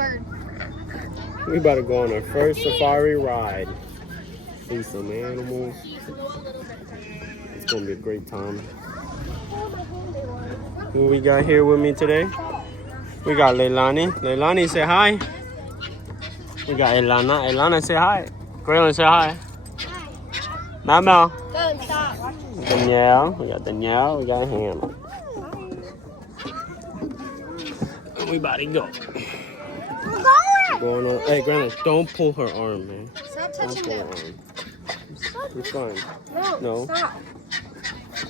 bird. We about to go on our first safari ride. See some animals. It's gonna be a great time. Who we got here with me today? We got Leilani. Leilani, say hi. We got Elana. Elana, say hi. Graylin, say hi. Mama. Danielle. We got Danielle. We got Hannah. And we about to go. Going on. Hey, Grandma, don't pull her arm, man. Stop touching them. It's fine. No. Stop.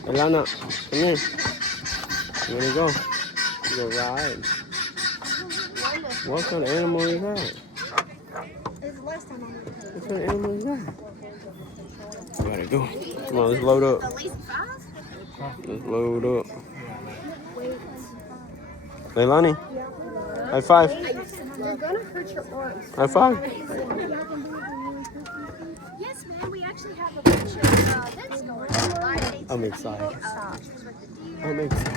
Elana, come here. You wanna go? You go ride. What kind of animal is that? What kind of animal is that? We gotta go. Come on, let's load up. Let's load up. Leilani, high five. You're gonna hurt your arms. High five. Yes, man. We actually have a bunch of events going on. I'm excited. I'm excited.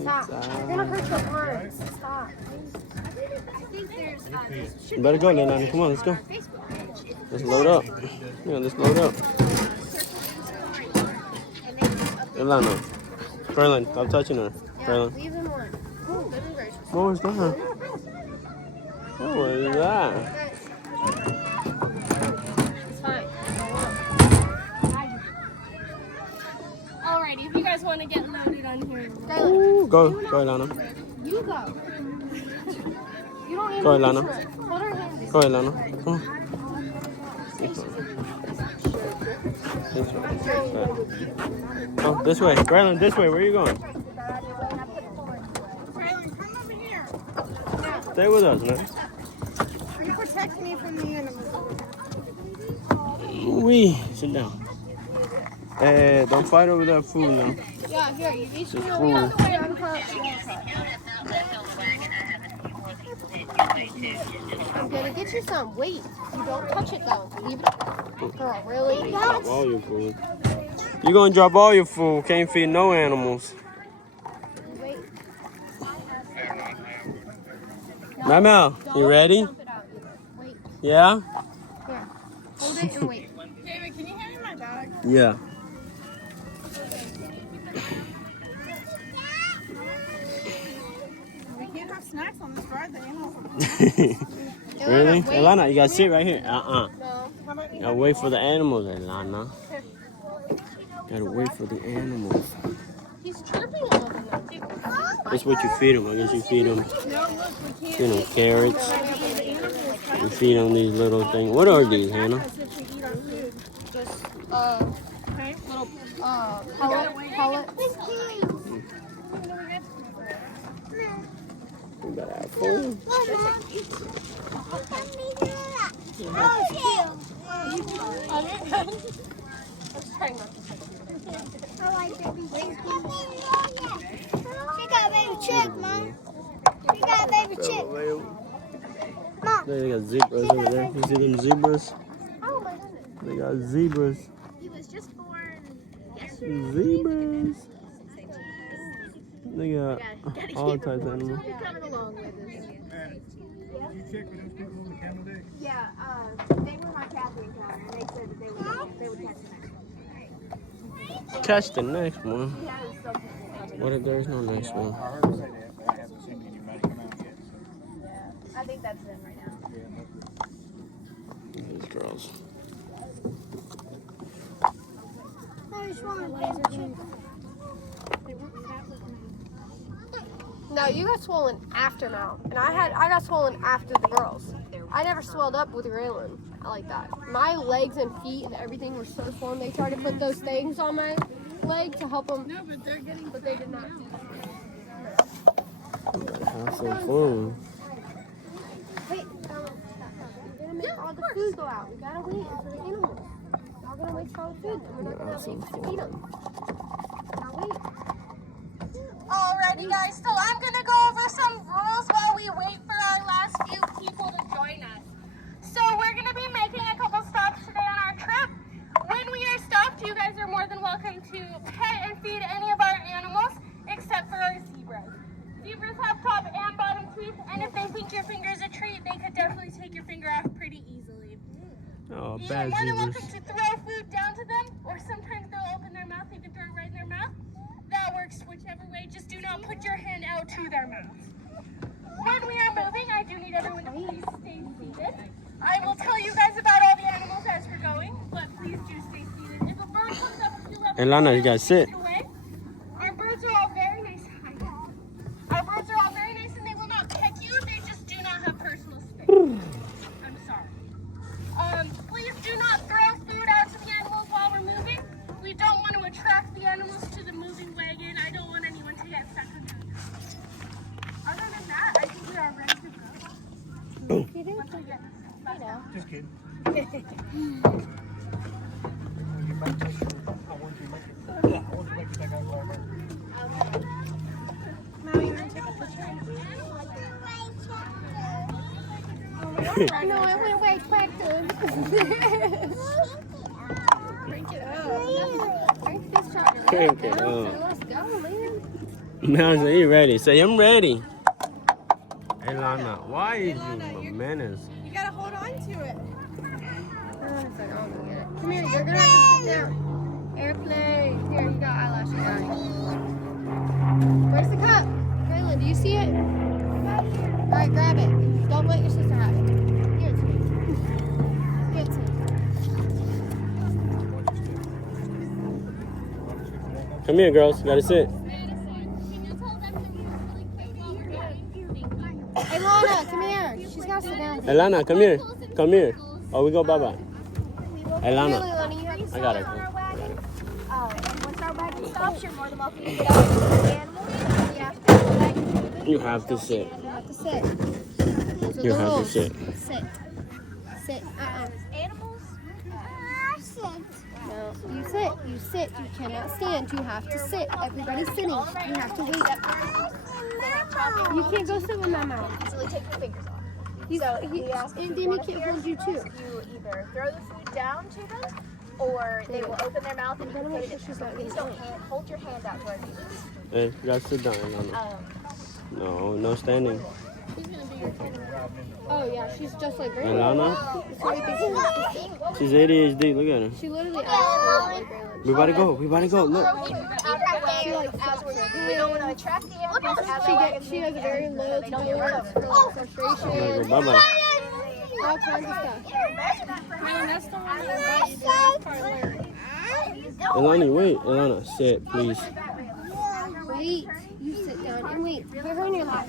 Stop. You're gonna hurt your arms. Stop. You better go, Leilani. Come on, let's go. Let's load up. Yeah, let's load up. Leilani. Graylin, stop touching her. Graylin. What was that? What was that? It's fine. Alrighty, if you guys want to get loaded on here. Ooh, go, Leilani. You go. You don't need Go, Leilani. Hold her hand. Go, Leilani. Come on. This way. Oh, this way. Graylin, this way. Where are you going? Graylin, come over here. Stay with us, man. You protect me from the animals. Sit down. Hey, don't fight over that food now. Yeah, here, you reach me It's over food. here. I'm gonna get you some. Wait, you don't touch it though. Leave it. Girl, really? Drop all your food. You're gonna drop all your food. Can't feed no animals. Wait. Mama, you ready? Dump it out. Wait. Yeah? Here. Hold it and wait. David, can you hand me my bag? Yeah. We can't have snacks on this ride. The animals will Really? wait. Elana, you gotta sit right here. No. How about you? Gotta wait for the animals, Elana. Gotta wait for the animals. He's chirping all over them. That's what you feed them. I guess you feed them, No, look, we can't. you know, carrots. You feed them these little things. What are these, Hannah? Just, little, pellet. We gotta have food. Let's try not to touch it. I like baby chick. She got a baby chick, Mom. She got a baby chick. Mom. They got zebras over there. You see them zebras? Oh my goodness. They got zebras. He was just born yesterday. Zebras. They got all types of animals. He's coming along with us. Yeah, they were my Catherine counter, and they said that they would catch the next one. Catch the next one. What if there's no next one? I think that's them right now. These girls. There's one. No, you got swollen after now, and I got swollen after the girls. I never swelled up with Raylan. I like that. My legs and feet and everything were so swollen. They tried to put those things on my leg to help them. No, but they did not. Have some fun. Wait, we're gonna make all the food go out. We gotta wait for the animals. Y'all gonna wait for all the food, and we're not gonna have anything to feed them. Now wait. Alrighty guys, so I'm gonna go over some rules while we wait for our last few people to join us. So we're gonna be making a couple stops today on our trip. When we are stopped, you guys are more than welcome to pet and feed any of our animals, except for our zebras. Zebras have top bad You're more than zebras. welcome to throw food down to them, or sometimes they'll open their mouth. You can throw it right in their mouth. That works whichever way. Just do not put your hand out to their mouth. When we are moving, I do need everyone to please stay seated. I will tell you guys about all the animals as we're going, but please do stay seated. If a bird comes up a few levels Elana, you gotta sit. away, our birds are all very nice. Our birds are all very nice and they will not peck you. They just do not have personal space. I'm sorry. Please do not throw food out to the animals while we're moving. We don't want to attract the animals to the moving wagon. I don't want anyone to get stuck in there. Other than that, I think we are ready to go. Once we get this stuff. Just kidding. No, I went way quicker. Crank it up. Crank this truck Crank it down. up. Let's go, man. Now say you ready. Say I'm ready. Elana, why is you a menace? You gotta hold on to it. Come here, you're gonna have to sit down. Airplane. Here, you got eyelashes, guys. Where's the cup? Raylan, do you see it? Alright, grab it. Don't let your sister have it. Give it to me. Give it to me. Come here, girls. You gotta sit. Hey, Lana, come here. She's gotta sit down. Elana, come here. Come here. Oh, we go bye-bye. Really, Elana, Lana, you have to I got it. And once our wagon stops, you're more than welcome to get out of the animals. You have to sit. You have to sit. Those are You the have to rules. sit. Sit. Sit. Animals? Sit. No, you sit. You sit. You cannot stand. You have to sit. Everybody's sitting. You have to wait. You can't go sit with Mama. Easily take your fingers off. And Demi can't hold you too. You either throw the food down to them, or they will open their mouth and you can put it in there. So please don't hold your hand out towards you. Hey, you gotta sit down, Elana. No, no standing. Oh yeah, she's just like Raylan. Elana, That's what I think she's ADHD. Look at her. she literally acts a lot like Raylan. We about to go. We about to go. Look. We don't want to attract the animals as our wagon She has a very low tolerance for Go, frustration, bye-bye. all kinds of stuff. Elani, wait. Elana, sit, please. Wait, you sit down and wait. Put her in your lap.